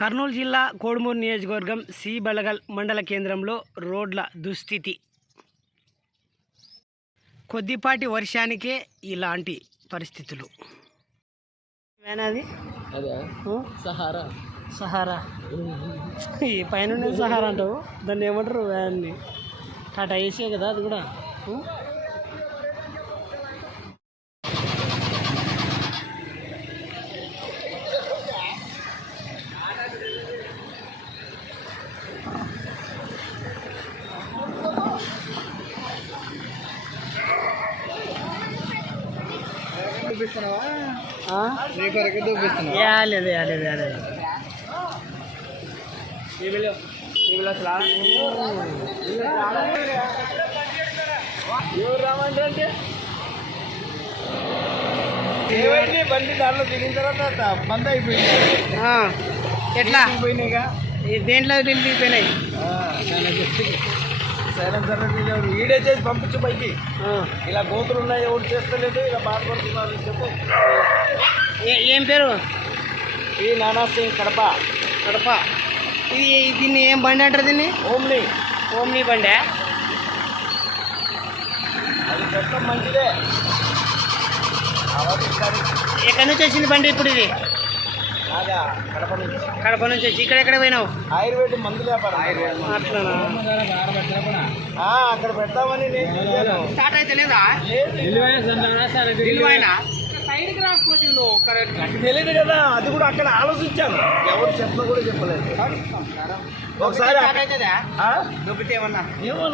కర్నూలు జిల్లా కోడుమూరు నియోజకవర్గం సి బలగల్ మండల కేంద్రంలో రోడ్ల దుస్థితి. కొద్దిపాటి వర్షానికే ఇలాంటి పరిస్థితులు. సహారా సహారా ఈ పైన సహారా అంటావు, దాన్ని ఏమంటారు? వ్యాన్ని టాటా ఏసీ కదా అది కూడా. బండి దాంట్లో దిగిన తర్వాత బంద్ అయిపోయింది. ఎట్లా దేంట్లో దిగిపోయినాయి? సైలెన్సర్ వీడియో చేసి పంపించు బయటికి. ఇలా గోతులు ఉన్నాయి, ఎవరు చేస్తలేదు, ఇలా బాధపడుతున్నారు చెప్పు. ఏం పేరు? ఈ నానా సింగ్ కడప. కడప. ఇది దీన్ని ఏం బండి అంటారు? దీన్ని ఓమ్ని. ఓమ్ని బండి. అది పెట్టడం మంచిదే. ఎక్కడి నుంచి వచ్చింది బండి ఇప్పుడు? ఇది కడప నుంచి. కడప నుంచి వచ్చి ఇక్కడెక్కడ పోయినావు? ఆయుర్వేద మందులు వ్యాపారం. అట్లా అక్కడ పెడతామని నేను స్టార్ట్ అయితే లేదా? సైడ్కి రాకపోతే తెలియదు కదా, అది కూడా అక్కడ ఆలోచించాను. ఎవరు చెప్పినా కూడా చెప్పలేదు. ఒకసారి అవుతుందా? దొబ్బితే ఏమన్నా ఏమో